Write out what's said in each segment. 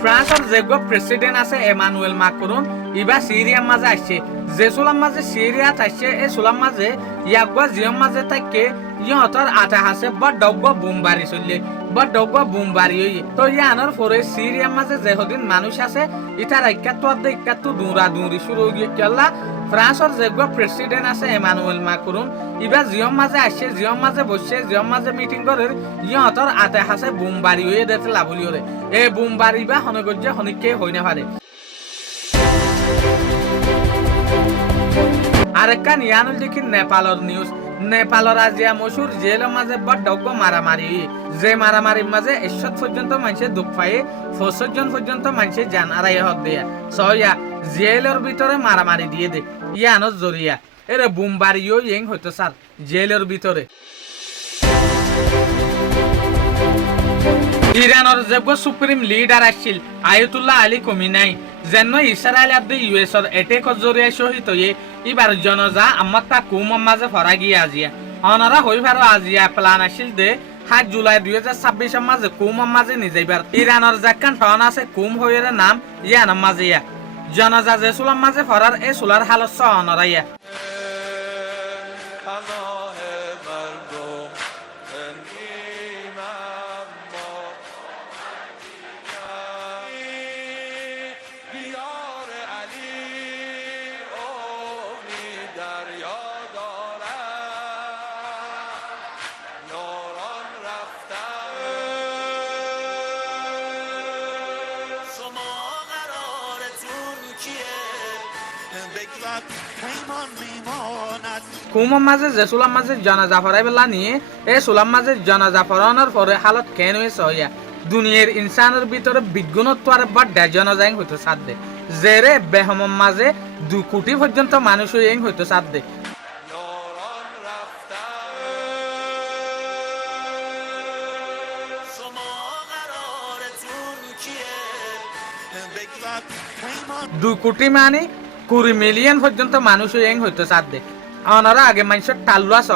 ফ্রান্সের যে প্রেসিডেন্ট আছে এমানুয়েল মাক্রন ইবা সিরিয়ার মাঝে আসছে যে চুলার মাঝে সিরিয়াত আসছে এই চুলার মাঝে ইয়াগুয়া জিয়র মাঝে থাকে ইহঁতৰ আটা আছে বা ডগ্গ বোমবারি চললে বা ডগ্গ বোমবারি হইয়ে তো ইয়ানোর পরে সিরিয়ার মাঝে যেহদিন মানুষ আছে ইটার ইকাত্তু দৌড়া দৌড়ি শুরু হয়ে গেলা ফ্রান্সের যে প্রেসিডেন্ট আছে এমানুয়েল মাক্রন ইবা জিয়র মাঝে আসছে জিয়র মাঝে বসছে জিয়র মাঝে মিটিং করে ইহঁতৰ আটা আছে বোমবারি হয়ে দেখতে লাভলি হরে এই বোমবারি বা হনগজ্য হনিকে হই না পারে আরেকটা নিয়ানুল দেখি নেপালের নিউজ নেপালের আজিয়া মশুর জেলের মাঝে বড় ডগ্গ মারামারি যে মারামারির মাঝে ১০০ পর্যন্ত মানুষে দুঃখ পায় ৬০ জন পর্যন্ত মানুষে জান আড়াই হক দেয়া সয়া জেলের ভিতরে মারামারি দিয়ে দে ইয়ানোর জরিয়া এর বোমবারিও ইং হইতো স্যার জেলের ভিতরে ইরানের যে সুপ্রিম লিডার আসছিল আয়াতুল্লাহ আলী খমেনি যেন ইসরায়েল আব্দে ইউএসর এটেকর জরিয়ায় শহীদ হয়ে এবার জনজা আমার তা কুমর মাঝে ফরা গিয়ে আজিয়া অনারা হই ফারো আজিয়া প্লান আসছিল দে ৭ জুলাই ২০২৬ মাঝে কুমর মাঝে নিজেবার ইরানের যাকান ফাওনা আছে কুম হইয়ের নাম ইয়ানার মাঝে ইয়া জনজা যে সুলার মাঝে ফরার এ সুলার হালত অনারা ইয়া কুমর মাঝে যে সুলাম মাঝে জানাজা ফরাই বেলা নিয়ে এ সুলাম মাঝে জানাজা ফরানোর পরে হালত কেন হয়েছে হইয়া দুনিয়ার ইনসানের ভিতরে বিজ্ঞানত্ব আর বাড্ডা জনজাইং হইতো সাধ্যে জেরে বেহমম মাঝে ২ কোটি পর্যন্ত মানুষ হইং হইতো সাধ্যে দুই কোটি মানে ২০ মিলিয়ন পর্যন্ত মানুষ হইং হইতো সাধ্যে অনারা আগে মানুষের টাল্লু আস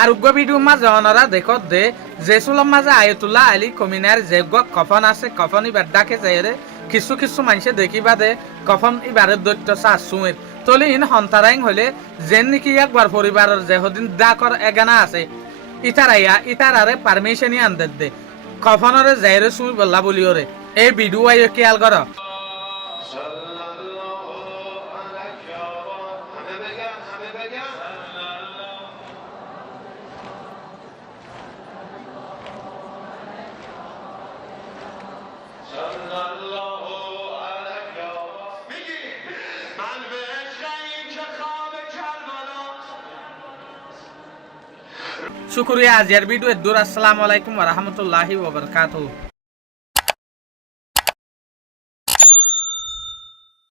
আর উগ্র ভিডিওর মাঝে অনারা দেখত দে যে সুলাম মাঝে আয়াতুল্লাহ আলী খমেনির যে কফন আছে কফন ইবার ডাকে যাইরে কিছু কিছু মানুষে দেখিবা দে কফন ইবারের দৈত্য সুয়ের তলি ইন সন্তারাইং হলে যেন নাকি একবার পরিবারের যেহদিন ডাকর এগানা আছে ইতারারে পারমিশনই আনতে দে কফনরে যাইরে সুই বললা বলিওরে এই ভিডিও আইও খেয়াল কর শুকরিয়া আজিয়ার ভিডিও দূর আসসালামু আলাইকুম ওয়া রাহমাতুল্লাহি ওয়া বারাকাতুহু।